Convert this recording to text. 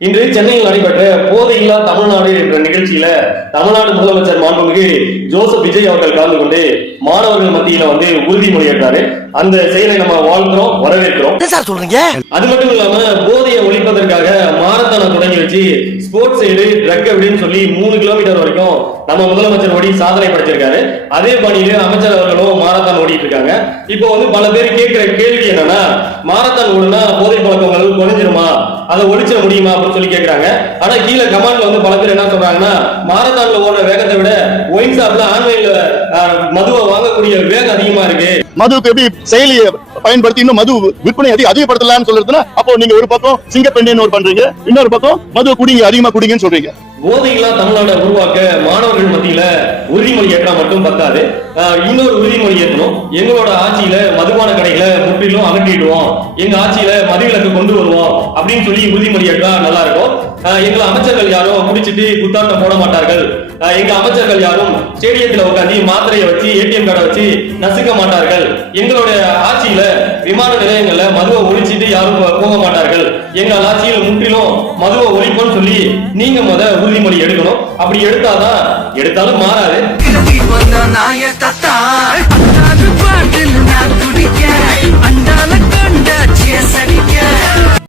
இன்று சென்னையில் நடைபெற்ற போதையில்லா தமிழ்நாடு என்ற நிகழ்ச்சியில தமிழ்நாடு முதலமைச்சர் மாண்புமிகு ஜோசப் விஜய் அவர்கள் கலந்து கொண்டு மாணவர்கள் மத்தியில உறுதிமொழி ஏற்றாரு. அந்த செயலை நம்ம வாழ்க்கிறோம், வரவேற்கிறோம். சொல்றீங்க. அது மட்டும் இல்லாம போதையை ஒழிப்பதற்காக மாரத்தான தொடங்கி வச்சு ஸ்போர்ட்ஸ் எய்டு, ட்ரக் அப்படின்னு சொல்லி 3 கிலோமீட்டர் வரைக்கும் நம்ம முதலமைச்சர் ஓடி சாதனை படைச்சிருக்காரு. அதே பணியில அமைச்சர் அவர்களும் மாரத்தான் ஓடிட்டு இருக்காங்க. இப்போ பல பேர் கேட்கிற கேள்வி என்னன்னா, மாரத்தான் ஓடுனா போதை பழக்கங்கள் குறைஞ்சிருமா, அதை ஒழிச்சிட முடியுமா அப்படின்னு சொல்லி கேட்கிறாங்க. ஆனா கீழே கமாண்ட்ல பல பேர் என்ன சொல்றாங்கன்னா, மாரத்தான்ல ஓடுற வேகத்தை விட ஒயின் ஷாப்ல ஆன்லைன்ல மதுவை வாங்கக்கூடிய வேகம் அதிகமா இருக்கு. மதுவுக்கு எப்படி செயலியை பயன்படுத்தி இன்னும் மது விற்பனை அதிகப்படுத்தலாம்னு சொல்றதுன்னா, அப்போ நீங்க ஒரு பக்கம் சிங்கப்பெண்ணு பண்றீங்க, இன்னொரு பக்கம் மது குடிங்க, அதிகமா குடிங்கன்னு சொல்றீங்க. போதையில்லா தமிழ்நாடு உருவாக்க மாணவர்கள் மத்தியில உறுதிமொழி ஏற்றா மட்டும் பத்தாது, இன்னொரு உறுதிமொழி ஏற்றணும். எங்களோட ஆட்சியில மதுபான கடைகளை முற்றிலும் அகற்றிடுவோம், எங்க ஆட்சியில மதுவிலக்கு கொண்டு வருவோம் அப்படின்னு சொல்லி உறுதிமொழி ஏற்றா நல்லா இருக்கும். எங்க அமைச்சர்கள் யாரும் குடிச்சிட்டு குத்தாட்டம் போட மாட்டார்கள், எங்க அமைச்சர்கள் யாரும் ஸ்டேடியத்துல உட்காந்து மாத்திரையை வச்சு ஏடிஎம் கார்டை வச்சு நசுக்க மாட்டார்கள், எங்களுடைய ஆட்சியில விமான நிலையங்கள்ல மதுவை ஒழிச்சிட்டு யாரும் போக மாட்டார்கள், எங்கள் ஆட்சியில் முற்றிலும் மதுவை ஒழிப்போம்னு சொல்லி நீங்க உறுதிமொழி எடுக்கணும். அப்படி எடுத்தாலும் மாறாது.